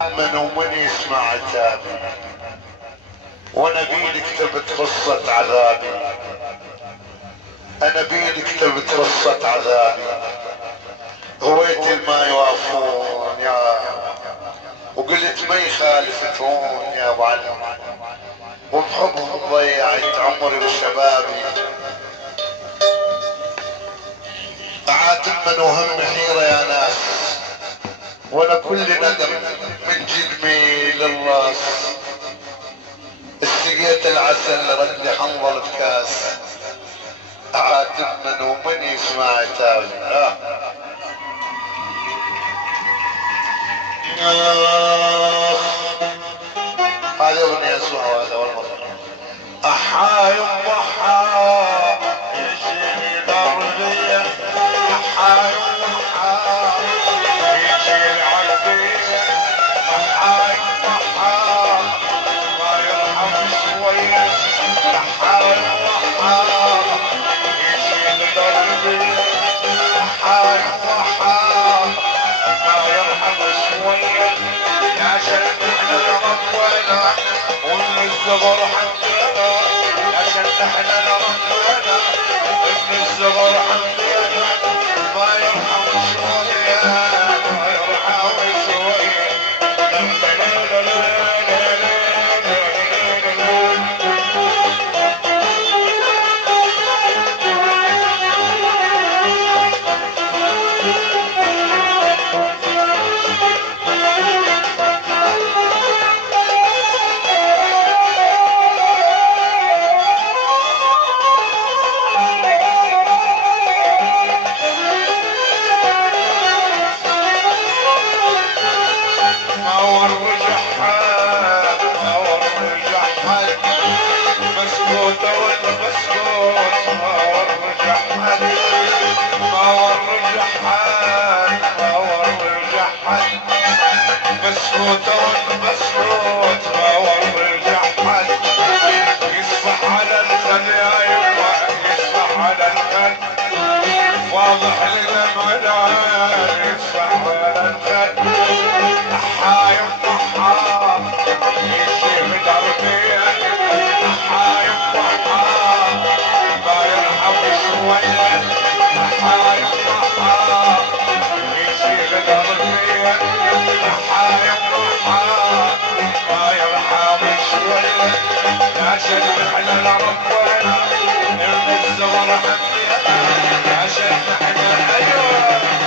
من ومن يسمع عتابي، وانا بيدي كتبت قصة عذابي، انا بيدي كتبت قصة عذابي. هويت ما يوافون يا، وقلت ما يخالفتون يا ابو علي، وبحبهم ضيعت عمري وشبابي. عاتب من وهم حيرة يا ناس، وانا كل ندم من جدمي للراس. استقيت العسل ردي حنظل بكاس، عاتب من ومن يسمع عتابي. هذه اغنية اسمها هذا والله. احايم وحا يجي الارضية، احايم وحا يجي العربية، احايم وحا ما يرحم شوية، احايم وحا يجي الارضية، احايم وحا ما يرحم شوية. يا شرف احنا ربنا ومن الصغر حمدنا، يا شرف احنا ربنا ومن الصغر حمدنا، ما يرحم شوية ما يرحم شوية. مسكوت مسكوت ما ورجع حد، يصبح على الخد يا يما يصبح على الخد، واضح لنا ملان يصبح على الخد. حايم وحا يشيل دربيه، حايم وحا ما يرحم شويه، حايم وحا يشيل دربيه، حايم وحا ما يرحم شويه. يا شرف احنا ربنا من الصغر حمدنا، يا شرف احنا ايوه